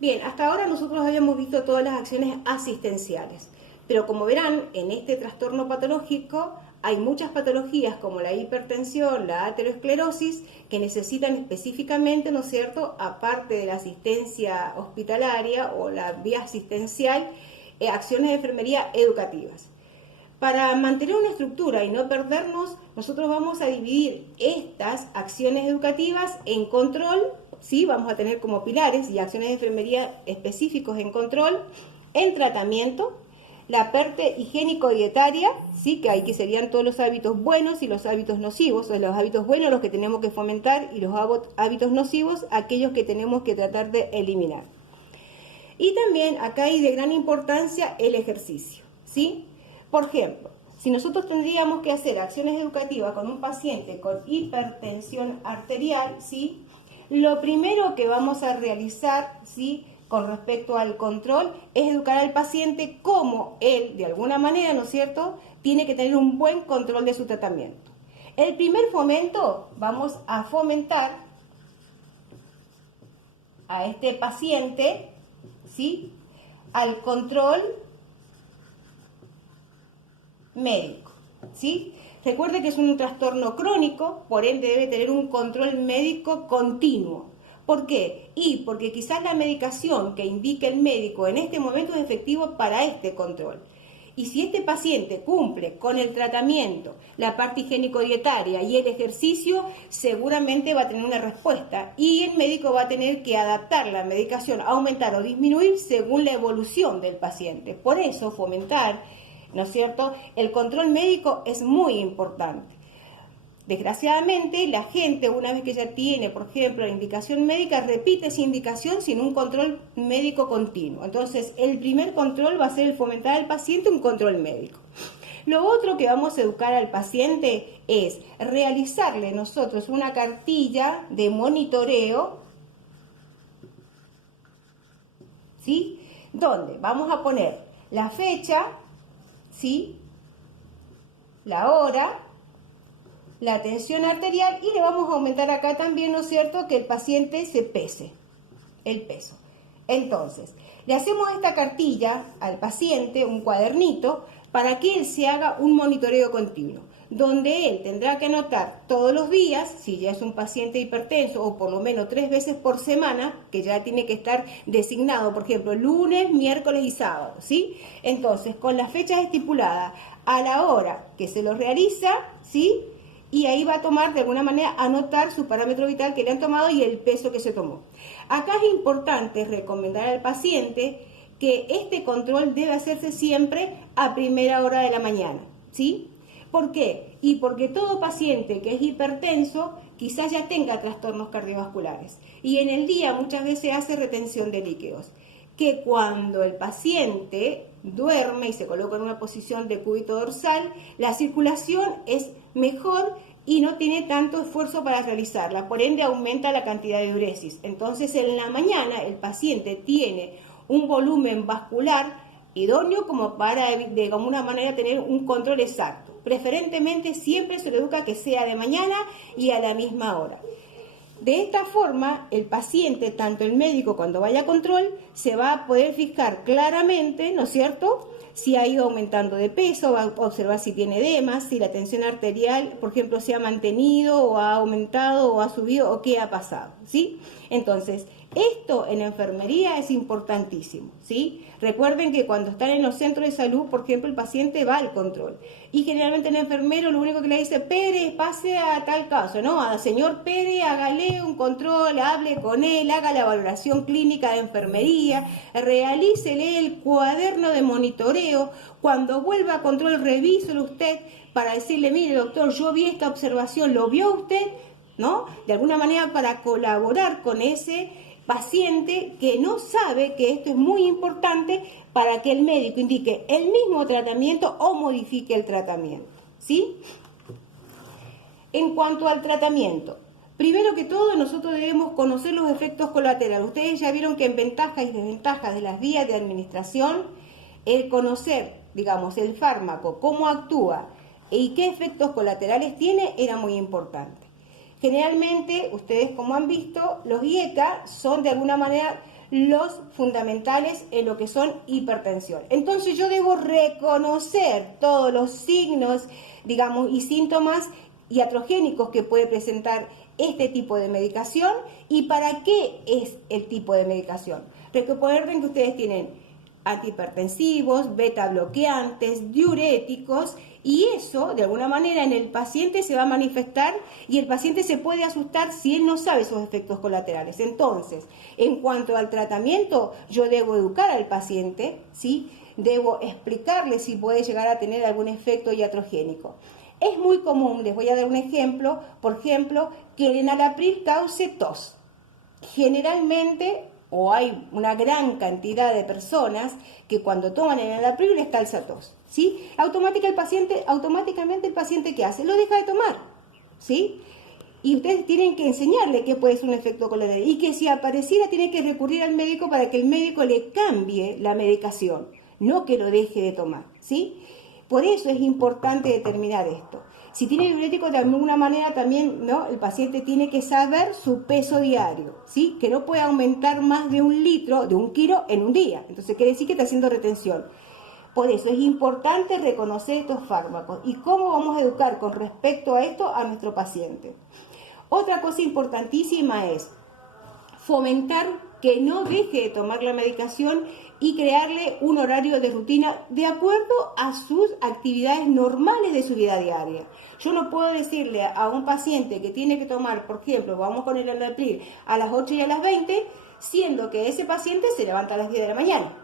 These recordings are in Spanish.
Bien, hasta ahora nosotros habíamos visto todas las acciones asistenciales, pero como verán, en este trastorno patológico hay muchas patologías como la hipertensión, la aterosclerosis, que necesitan específicamente, ¿no es cierto?, aparte de la asistencia hospitalaria o la vía asistencial, acciones de enfermería educativas. Para mantener una estructura y no perdernos, nosotros vamos a dividir estas acciones educativas en control, ¿sí? Vamos a tener como pilares y acciones de enfermería específicos en control, en tratamiento, la parte higiénico-dietaria, ¿sí? Que aquí serían todos los hábitos buenos y los hábitos nocivos, o sea, los hábitos buenos los que tenemos que fomentar y los hábitos nocivos aquellos que tenemos que tratar de eliminar. Y también acá hay de gran importancia el ejercicio, ¿sí? Por ejemplo, si nosotros tendríamos que hacer acciones educativas con un paciente con hipertensión arterial, ¿sí? Lo primero que vamos a realizar, ¿sí?, con respecto al control, es educar al paciente cómo él, de alguna manera, ¿no es cierto?, tiene que tener un buen control de su tratamiento. El primer fomento, vamos a fomentar a este paciente, ¿sí?, al control médico, ¿sí? Recuerde que es un trastorno crónico, por ende debe tener un control médico continuo. ¿Por qué? Porque quizás la medicación que indique el médico en este momento es efectivo para este control. Y si este paciente cumple con el tratamiento, la parte higiénico-dietaria y el ejercicio, seguramente va a tener una respuesta y el médico va a tener que adaptar la medicación, aumentar o disminuir según la evolución del paciente. Por eso fomentar, ¿no es cierto?, el control médico es muy importante. Desgraciadamente, la gente, una vez que ya tiene, por ejemplo, la indicación médica, repite esa indicación sin un control médico continuo. Entonces, el primer control va a ser el fomentar al paciente un control médico. Lo otro que vamos a educar al paciente es realizarle nosotros una cartilla de monitoreo, ¿sí?, donde vamos a poner la fecha, ¿sí?, la hora, la tensión arterial y le vamos a aumentar acá también, ¿no es cierto?, que el paciente se pese, el peso. Entonces, le hacemos esta cartilla al paciente, un cuadernito, para que él se haga un monitoreo continuo, donde él tendrá que anotar todos los días, si ya es un paciente hipertenso, o por lo menos 3 veces por semana, que ya tiene que estar designado, por ejemplo, lunes, miércoles y sábado, ¿sí? Entonces, con las fechas estipuladas, a la hora que se lo realiza, ¿sí?, y ahí va a tomar, de alguna manera, anotar su parámetro vital que le han tomado y el peso que se tomó. Acá es importante recomendar al paciente que este control debe hacerse siempre a primera hora de la mañana, ¿sí? ¿Por qué? Y porque todo paciente que es hipertenso quizás ya tenga trastornos cardiovasculares y en el día muchas veces hace retención de líquidos, que cuando el paciente duerme y se coloca en una posición de cúbito dorsal, la circulación es mejor y no tiene tanto esfuerzo para realizarla, por ende aumenta la cantidad de diuresis. Entonces en la mañana el paciente tiene un volumen vascular idóneo como para de alguna manera tener un control exacto. Preferentemente siempre se le educa que sea de mañana y a la misma hora. De esta forma, el paciente, tanto el médico cuando vaya a control, se va a poder fijar claramente, ¿no es cierto?, si ha ido aumentando de peso, va a observar si tiene edemas, si la tensión arterial, por ejemplo, se ha mantenido o ha aumentado o ha subido o qué ha pasado, ¿sí? Entonces, esto en enfermería es importantísimo, ¿sí? Recuerden que cuando están en los centros de salud, por ejemplo, el paciente va al control y generalmente el enfermero lo único que le dice, Pérez, pase a tal caso, ¿no? A señor Pérez, hágale un control, hable con él, haga la valoración clínica de enfermería, realícele el cuaderno de monitoreo, cuando vuelva a control revíselo usted para decirle, mire doctor, yo vi esta observación, ¿lo vio usted? ¿No? De alguna manera para colaborar con ese paciente que no sabe que esto es muy importante para que el médico indique el mismo tratamiento o modifique el tratamiento, ¿sí? En cuanto al tratamiento, primero que todo nosotros debemos conocer los efectos colaterales. Ustedes ya vieron que en ventajas y desventajas de las vías de administración, el conocer, digamos, el fármaco, cómo actúa y qué efectos colaterales tiene era muy importante. Generalmente, ustedes como han visto, los IECA son de alguna manera los fundamentales en lo que son hipertensión. Entonces yo debo reconocer todos los signos, digamos, y síntomas iatrogénicos que puede presentar este tipo de medicación y para qué es el tipo de medicación. Recuerden que ustedes tienen antihipertensivos, beta bloqueantes, diuréticos, y eso de alguna manera en el paciente se va a manifestar y el paciente se puede asustar si él no sabe esos efectos colaterales. Entonces, en cuanto al tratamiento, yo debo educar al paciente, ¿sí? Debo explicarle si puede llegar a tener algún efecto iatrogénico. Es muy común, les voy a dar un ejemplo, por ejemplo, que el enalapril cause tos. Generalmente, o hay una gran cantidad de personas que cuando toman el enalapril les calza tos, ¿sí? Automáticamente el paciente ¿qué hace? Lo deja de tomar, ¿sí? Y ustedes tienen que enseñarle qué puede ser un efecto colateral y que si apareciera tiene que recurrir al médico para que el médico le cambie la medicación, no que lo deje de tomar, ¿sí? Por eso es importante determinar esto. Si tiene diurético, de alguna manera también, ¿no? El paciente tiene que saber su peso diario, ¿sí? Que no puede aumentar más de 1 litro, de 1 kilo en un día. Entonces quiere decir que está haciendo retención. Por eso es importante reconocer estos fármacos. ¿Y cómo vamos a educar con respecto a esto a nuestro paciente? Otra cosa importantísima es fomentar que no deje de tomar la medicación y crearle un horario de rutina de acuerdo a sus actividades normales de su vida diaria. Yo no puedo decirle a un paciente que tiene que tomar, por ejemplo, vamos con el enalapril a las 8 y a las 20, siendo que ese paciente se levanta a las 10 de la mañana,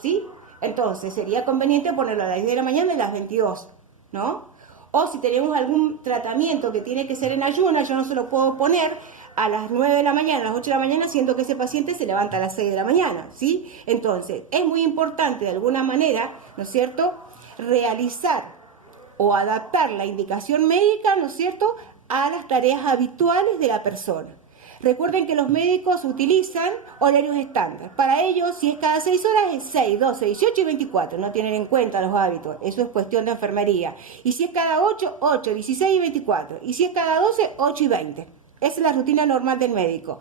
¿sí? Entonces sería conveniente ponerlo a las 10 de la mañana y a las 22, ¿no? O si tenemos algún tratamiento que tiene que ser en ayunas, yo no se lo puedo poner a las 9 de la mañana, a las 8 de la mañana, siendo que ese paciente se levanta a las 6 de la mañana, ¿sí? Entonces, es muy importante de alguna manera, ¿no es cierto?, realizar o adaptar la indicación médica, ¿no es cierto?, a las tareas habituales de la persona. Recuerden que los médicos utilizan horarios estándar. Para ellos, si es cada 6 horas, es 6, 12, 18 y 24. No tienen en cuenta los hábitos. Eso es cuestión de enfermería. Y si es cada 8, 8, 16 y 24. Y si es cada 12, 8 y 20. Esa es la rutina normal del médico.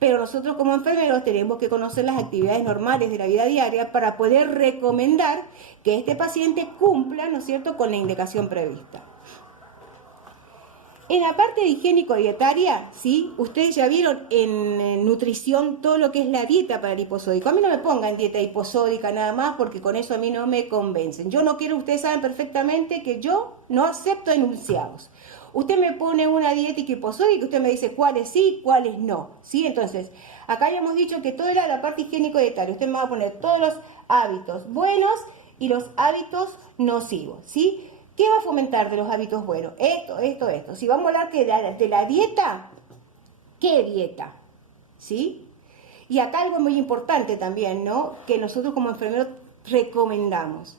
Pero nosotros como enfermeros tenemos que conocer las actividades normales de la vida diaria para poder recomendar que este paciente cumpla, ¿no es cierto?, con la indicación prevista. En la parte de higiénico-dietaria, ¿sí? Ustedes ya vieron en nutrición todo lo que es la dieta para el hiposódico. A mí no me pongan dieta hiposódica nada más porque con eso a mí no me convencen. Yo no quiero, ustedes saben perfectamente que yo no acepto enunciados. Usted me pone una dietética hiposódica y usted me dice cuáles sí, cuáles no, ¿sí? Entonces, acá ya hemos dicho que todo era la parte higiénico-dietaria. Usted me va a poner todos los hábitos buenos y los hábitos nocivos, ¿sí? ¿Qué va a fomentar de los hábitos buenos? Esto. Si vamos a hablar de la dieta, ¿qué dieta? ¿Sí? Y acá algo muy importante también, ¿no? Que nosotros como enfermeros recomendamos.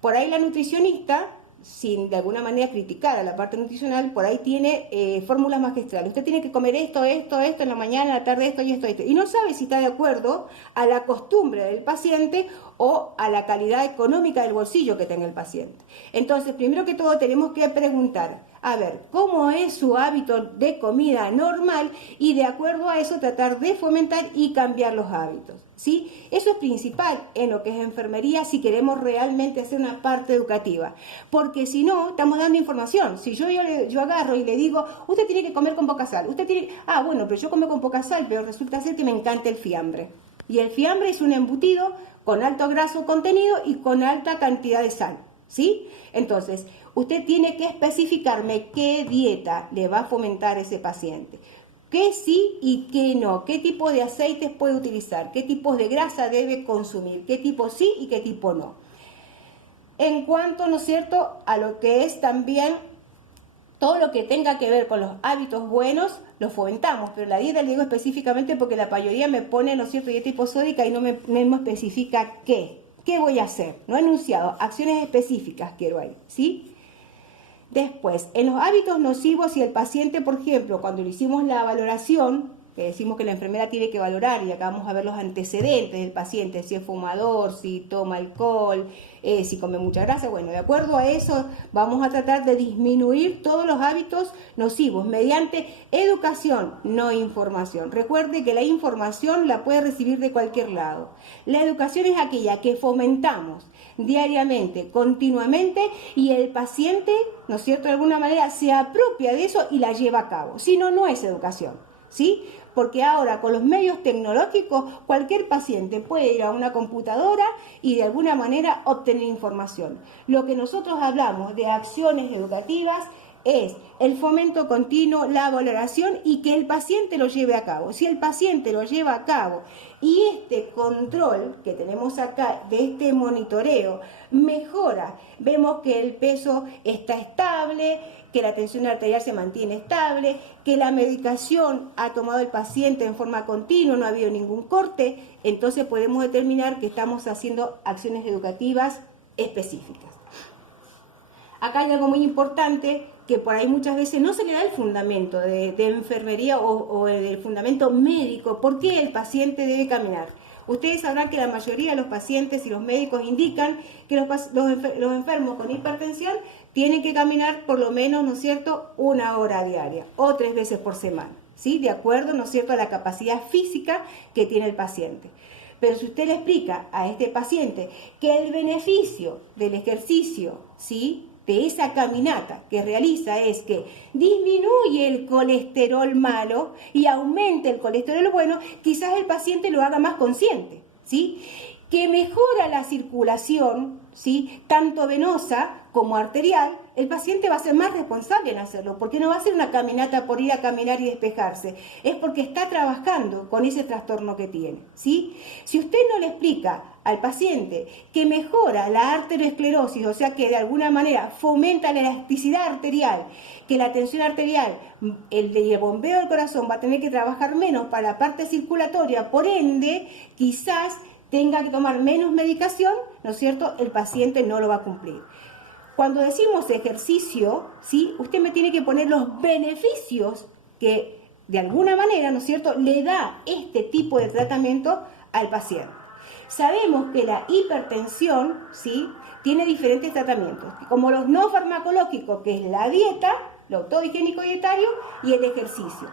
Por ahí la nutricionista, sin de alguna manera criticar a la parte nutricional, por ahí tiene fórmulas magistrales. Usted tiene que comer esto, en la mañana, en la tarde, esto. Y no sabe si está de acuerdo a la costumbre del paciente o a la calidad económica del bolsillo que tenga el paciente. Entonces, primero que todo tenemos que preguntar, a ver, ¿cómo es su hábito de comida normal? Y de acuerdo a eso tratar de fomentar y cambiar los hábitos, ¿sí? Eso es principal en lo que es enfermería si queremos realmente hacer una parte educativa. Porque si no, estamos dando información. Si yo agarro y le digo, usted tiene que comer con poca sal. Bueno, pero yo como con poca sal, pero resulta ser que me encanta el fiambre. Y el fiambre es un embutido con alto graso contenido y con alta cantidad de sal, ¿sí? Entonces, usted tiene que especificarme qué dieta le va a fomentar a ese paciente. ¿Qué sí y qué no? ¿Qué tipo de aceites puede utilizar? ¿Qué tipos de grasa debe consumir? ¿Qué tipo sí y qué tipo no? En cuanto, ¿no es cierto?, a lo que es también todo lo que tenga que ver con los hábitos buenos, los fomentamos, pero la dieta le digo específicamente porque la mayoría me pone, ¿no es cierto?, dieta hiposódica y no me especifica qué voy a hacer, no enunciado, acciones específicas quiero ahí, ¿sí? Después, en los hábitos nocivos, si el paciente, por ejemplo, cuando le hicimos la valoración, que decimos que la enfermera tiene que valorar, y acá vamos a ver los antecedentes del paciente, si es fumador, si toma alcohol, si come mucha grasa. Bueno, de acuerdo a eso vamos a tratar de disminuir todos los hábitos nocivos mediante educación, no información. Recuerde que la información la puede recibir de cualquier lado. La educación es aquella que fomentamos diariamente, continuamente, y el paciente, ¿no es cierto?, de alguna manera se apropia de eso y la lleva a cabo. Si no, no es educación, ¿sí? Porque ahora con los medios tecnológicos cualquier paciente puede ir a una computadora y de alguna manera obtener información. Lo que nosotros hablamos de acciones educativas es el fomento continuo, la valoración y que el paciente lo lleve a cabo. Si el paciente lo lleva a cabo y este control que tenemos acá de este monitoreo mejora, vemos que el peso está estable, que la tensión arterial se mantiene estable, que la medicación ha tomado el paciente en forma continua, no ha habido ningún corte, entonces podemos determinar que estamos haciendo acciones educativas específicas. Acá hay algo muy importante que por ahí muchas veces no se le da el fundamento de enfermería o el fundamento médico, por qué el paciente debe caminar. Ustedes sabrán que la mayoría de los pacientes y los médicos indican que los enfermos con hipertensión tienen que caminar por lo menos, ¿no es cierto?, 1 hora diaria o 3 veces por semana, ¿sí? De acuerdo, ¿no es cierto?, a la capacidad física que tiene el paciente. Pero si usted le explica a este paciente que el beneficio del ejercicio, ¿sí?, de esa caminata que realiza es que disminuye el colesterol malo y aumenta el colesterol bueno, quizás el paciente lo haga más consciente, ¿sí? Que mejora la circulación, ¿sí?, tanto venosa como arterial, el paciente va a ser más responsable en hacerlo, porque no va a ser una caminata por ir a caminar y despejarse, es porque está trabajando con ese trastorno que tiene, ¿sí? Si usted no le explica al paciente que mejora la arteriosclerosis, o sea que de alguna manera fomenta la elasticidad arterial, que la tensión arterial, el bombeo del corazón va a tener que trabajar menos para la parte circulatoria, por ende, quizás tenga que tomar menos medicación, ¿no es cierto?, el paciente no lo va a cumplir. Cuando decimos ejercicio, ¿sí?, usted me tiene que poner los beneficios que de alguna manera, ¿no es cierto?, le da este tipo de tratamiento al paciente. Sabemos que la hipertensión, ¿sí?, tiene diferentes tratamientos, como los no farmacológicos, que es la dieta, lo autohigiénico dietario y el ejercicio,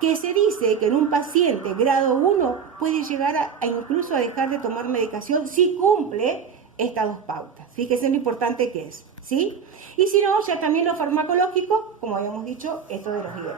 que se dice que en un paciente grado 1 puede llegar a incluso a dejar de tomar medicación si cumple estas 2 pautas. Fíjense lo importante que es, ¿sí? Y si no, ya también lo farmacológico, como habíamos dicho, esto de los IEP.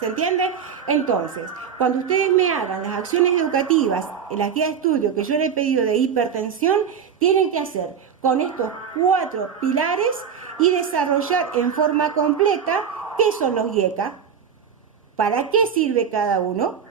¿Se entiende? Entonces, cuando ustedes me hagan las acciones educativas en la guía de estudio que yo le he pedido de hipertensión, tienen que hacer con estos 4 pilares y desarrollar en forma completa qué son los IECA, para qué sirve cada uno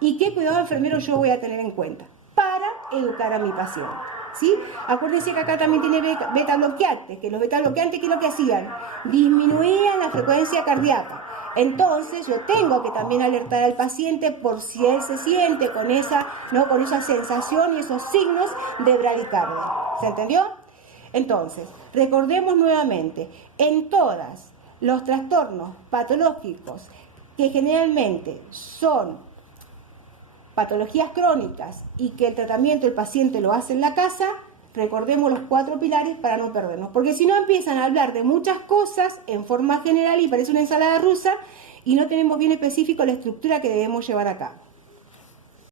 y qué cuidado enfermero yo voy a tener en cuenta para educar a mi paciente, ¿sí? Acuérdense que acá también tiene beta bloqueantes, que los beta bloqueantes, ¿qué es lo que hacían? Disminuían la frecuencia cardíaca. Entonces yo tengo que también alertar al paciente por si él se siente con esa, ¿no?, con esa sensación y esos signos de bradicardia. ¿Se entendió? Entonces, recordemos nuevamente, en todos los trastornos patológicos que generalmente son patologías crónicas y que el tratamiento el paciente lo hace en la casa, recordemos los 4 pilares para no perdernos, porque si no empiezan a hablar de muchas cosas en forma general y parece una ensalada rusa y no tenemos bien específico la estructura que debemos llevar a cabo.